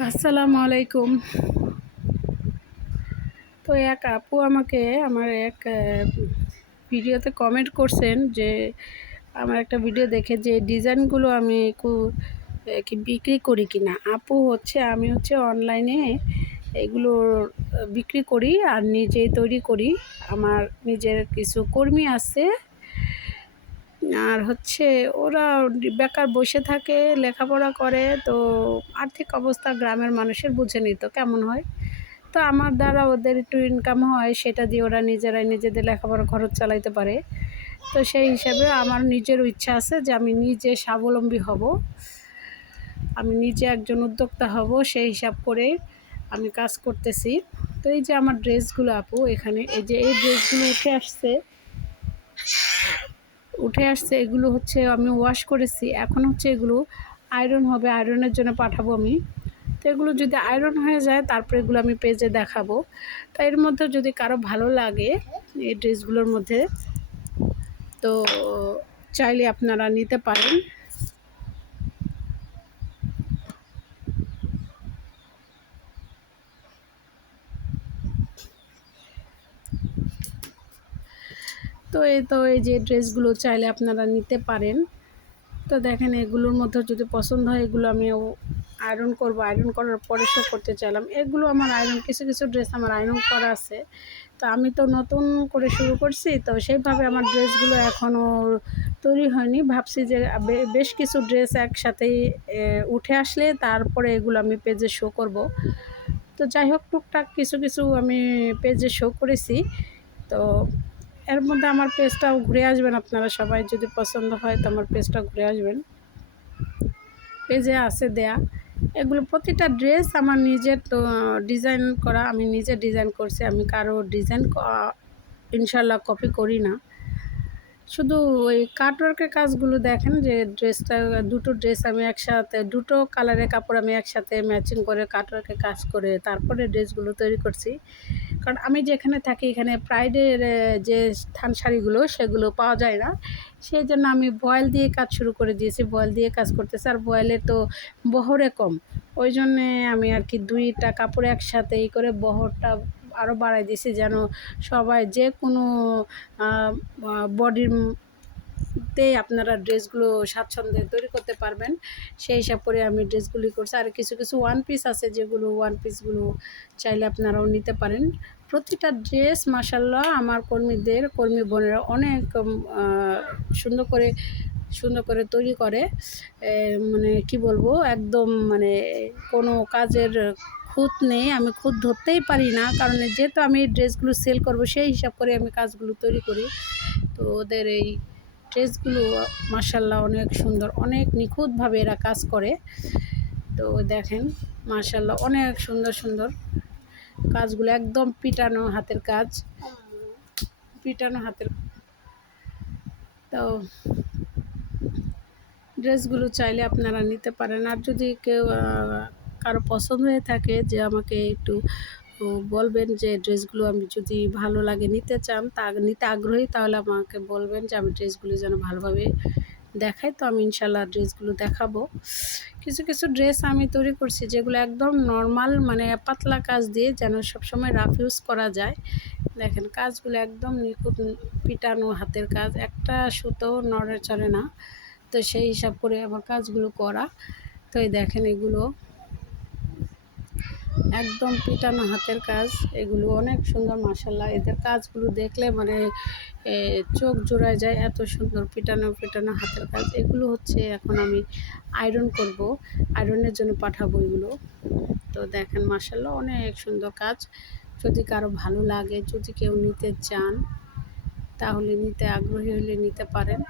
আসসালামু আলাইকুম। তো এক আপু আমাকে আমার এক ভিডিওতে কমেন্ট করছেন যে, আমার একটা ভিডিও দেখে যে ডিজাইনগুলো আমি কু- বিক্রি করি কি না আপু হচ্ছে, আমি হচ্ছে অনলাইনে এগুলো বিক্রি করি আর নিজেই তৈরি করি। আমার নিজের কিছু কর্মী আছে আর হচ্ছে ওরা বেকার বসে থাকে, লেখাপড়া করে, তো আর্থিক অবস্থা গ্রামের মানুষের বুঝে নিত, কেমন হয়? তো আমার দ্বারা ওদের একটু ইনকাম হয়, সেটা দিয়ে ওরা নিজেরাই নিজেদের লেখাপড়া খরচ চালাইতে পারে। তো সেই হিসাবে আমার নিজের ইচ্ছা আছে যে আমি নিজে স্বাবলম্বী হব। আমি নিজে একজন উদ্যোক্তা হব, সেই হিসাব করে আমি কাজ করতেছি। তো এই যে আমার ড্রেসগুলো আপু, এখানে এই যে, এই ড্রেসগুলো উঠে আসছে উঠে আসছে, এগুলো হচ্ছে আমি ওয়াশ করেছি। এখন হচ্ছে এগুলো আয়রন হবে আয়রনের জন্য পাঠাবো আমি। তো এগুলো যদি আয়রন হয়ে যায়, তারপরে এগুলো আমি পেজে দেখাবো। তো এর মধ্যে যদি কারও ভালো লাগে, এই ড্রেসগুলোর মধ্যে, তো চাইলে আপনারা নিতে পারেন। তো এই তো এই যে ড্রেসগুলো চাইলে আপনারা নিতে পারেন। তো দেখেন এগুলোর মধ্যে যদি পছন্দ হয় এগুলো আমি আয়রন করব। আয়রন করার পরে শো করতে চাইলাম। এগুলো আমার আয়রন কিছু কিছু ড্রেস আমার আয়রন করা আছে। তো আমি তো নতুন করে শুরু করছি, তো সেইভাবে আমার ড্রেসগুলো এখনও তৈরি হয়নি। ভাবছি যে বেশ কিছু ড্রেস একসাথেই উঠে আসলে তারপরে এগুলো আমি পেজে শো করব। তো যাই হোক, টুকটাক কিছু কিছু আমি পেজে শো করেছি। তো এর মধ্যে আমার পেজটাও ঘুরে আসবেন আপনারা সবাই, যদি পছন্দ হয় তো আমার পেজটা ঘুরে আসবেন। পেজে আছে দেয়া। এগুলো প্রতিটা ড্রেস আমার নিজের তো ডিজাইন করা, আমি নিজে ডিজাইন করছি, আমি কারও ডিজাইন ইনশাল্লাহ কপি করি না। শুধু ওই কাটওয়ার্কের কাজগুলো দেখেন যে ড্রেসটা, দুটো ড্রেস আমি একসাথে, দুটো কালারের কাপড় আমি একসাথে ম্যাচিং করে কাটওয়ার্কের কাজ করে তারপরে ড্রেসগুলো তৈরি করছি। কারণ আমি যেখানে থাকি, এখানে প্রাইডের যে থান শাড়িগুলো, সেগুলো পাওয়া যায় না। সেই জন্য আমি বয়েল দিয়ে কাজ শুরু করে দিয়েছি বয়েল দিয়ে কাজ করতেছি। আর বয়েলে তো বহরে কম। ওই জন্যে আমি আর কি দুইটা কাপড় একসাথে এই করে বহরটা আরও বাড়াই দিয়েছি যেন সবাই যে কোনো বডির তে আপনারা ড্রেসগুলো স্বাচ্ছন্দ্যে তৈরি করতে পারবেন। সেই হিসাব করে আমি ড্রেসগুলি করছি। আর কিছু কিছু ওয়ান পিস আছে যেগুলো ওয়ান পিসগুলো চাইলে আপনারাও নিতে পারেন। প্রতিটা ড্রেস মাসাল্লাহ আমার কর্মীদের, কর্মী বোনেরা অনেক সুন্দর করে সুন্দর করে তৈরি করে। মানে কি বলব, একদম মানে কোনো কাজের খুঁত নেই। আমি খুঁত ধরতেই পারি না, কারণ যেহেতু আমি ড্রেসগুলো সেল করব, সেই হিসাব করে আমি কাজগুলো তৈরি করি। তো ওদের এই ড্রেসগুলো মার্শাল্লাহ অনেক সুন্দর, অনেক নিখুঁতভাবে এরা কাজ করে। তো দেখেন মার্শাল্লাহ অনেক সুন্দর সুন্দর কাজগুলো, একদম পিটানো হাতের কাজ। পিটানো হাতের তো ড্রেসগুলো চাইলে আপনারা নিতে পারেন। আর যদি কেউ কারও পছন্দ হয়ে থাকে যে আমাকে একটু ও, বলবেন যে ড্রেসগুলো আমি যদি ভালো লাগে নিতে চান তা নিতে আগ্রহী তাহলে আমাকে বলবেন যে আমি ড্রেসগুলো যেন ভালোভাবে দেখাই। তো আমি ইনশাল্লাহ ড্রেসগুলো দেখাবো। কিছু কিছু ড্রেস আমি তৈরি করছি যেগুলো একদম নর্মাল মানে পাতলা কাজ দিয়ে যেন সবসময় রাফ ইউজ করা যায়। দেখেন কাজগুলো একদম নিখুঁত পিটানো হাতের কাজ। একটা সুতো নড়ে চড়ে না। তো সেই হিসাব করে আমার কাজগুলো করা। তো এই দেখেন এগুলো। একদম পিটানো হাতের কাজ, এগুলো অনেক সুন্দর মাসাল্লাহ এদের কাজগুলো দেখলে মানে চোখ জোড়ায় যায় এত সুন্দর পিটানো পিটানো হাতের কাজ। এগুলো হচ্ছে এখন আমি আয়রন করব আয়রনের জন্য পাঠাবো এগুলো। তো দেখেন মাসাল্লাহ অনেক সুন্দর কাজ। যদি কারও ভালো লাগে, যদি কেউ নিতে চান, তাহলে নিতে আগ্রহী হলে নিতে পারেন।